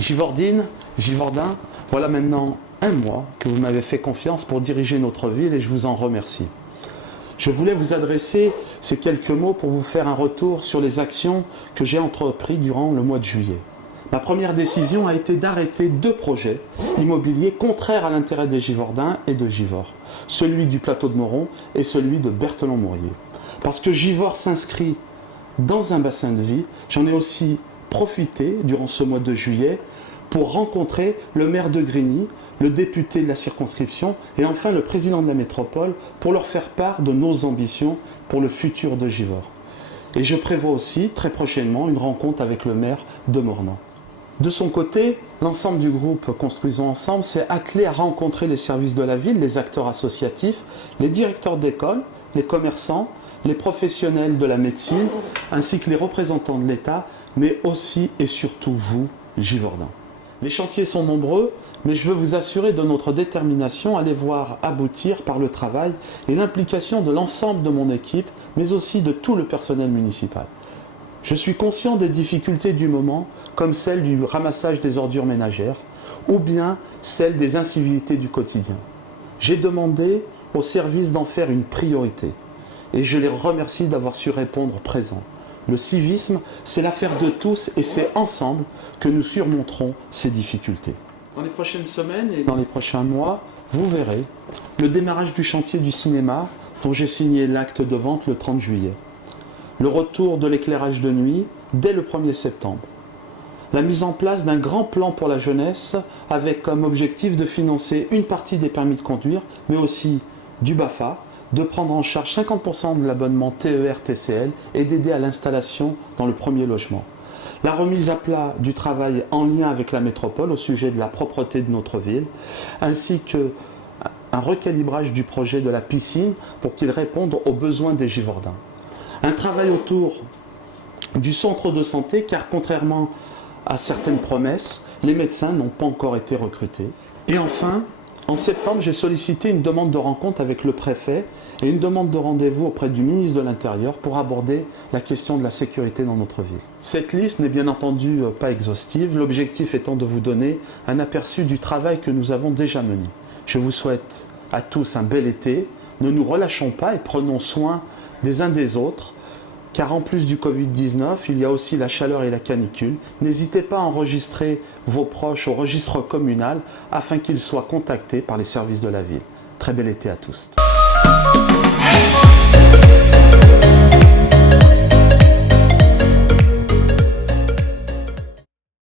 Givordine, Givordin, voilà maintenant un mois que vous m'avez fait confiance pour diriger notre ville et je vous en remercie. Je voulais vous adresser ces quelques mots pour vous faire un retour sur les actions que j'ai entreprises durant le mois de juillet. Ma première décision a été d'arrêter 2 projets immobiliers contraires à l'intérêt des Givordins et de Givors, celui du plateau de Moron et celui de Berthelon-Maurier. Parce que Givors s'inscrit dans un bassin de vie, j'en ai aussi profité durant ce mois de juillet pour rencontrer le maire de Grigny, le député de la circonscription et enfin le président de la métropole pour leur faire part de nos ambitions pour le futur de Givors. Et je prévois aussi très prochainement une rencontre avec le maire de Mornan. De son côté, l'ensemble du groupe Construisons Ensemble s'est attelé à rencontrer les services de la ville, les acteurs associatifs, les directeurs d'école, les commerçants, les professionnels de la médecine, ainsi que les représentants de l'État, mais aussi et surtout vous, Givordins. Les chantiers sont nombreux, mais je veux vous assurer de notre détermination à les voir aboutir par le travail et l'implication de l'ensemble de mon équipe, mais aussi de tout le personnel municipal. Je suis conscient des difficultés du moment, comme celle du ramassage des ordures ménagères, ou bien celle des incivilités du quotidien. J'ai demandé aux services d'en faire une priorité, et je les remercie d'avoir su répondre présent. Le civisme, c'est l'affaire de tous et c'est ensemble que nous surmonterons ces difficultés. Dans les prochaines semaines et dans les prochains mois, vous verrez le démarrage du chantier du cinéma dont j'ai signé l'acte de vente le 30 juillet. Le retour de l'éclairage de nuit dès le 1er septembre. La mise en place d'un grand plan pour la jeunesse avec comme objectif de financer une partie des permis de conduire, mais aussi du BAFA, de prendre en charge 50% de l'abonnement TER-TCL et d'aider à l'installation dans le premier logement. La remise à plat du travail en lien avec la métropole au sujet de la propreté de notre ville, ainsi qu'un recalibrage du projet de la piscine pour qu'il réponde aux besoins des Givordins. Un travail autour du centre de santé, car contrairement à certaines promesses, les médecins n'ont pas encore été recrutés. Et enfin, en septembre, j'ai sollicité une demande de rencontre avec le préfet et une demande de rendez-vous auprès du ministre de l'Intérieur pour aborder la question de la sécurité dans notre ville. Cette liste n'est bien entendu pas exhaustive, l'objectif étant de vous donner un aperçu du travail que nous avons déjà mené. Je vous souhaite à tous un bel été, ne nous relâchons pas et prenons soin des uns des autres, car en plus du Covid-19, il y a aussi la chaleur et la canicule. N'hésitez pas à enregistrer vos proches au registre communal afin qu'ils soient contactés par les services de la ville. Très bel été à tous.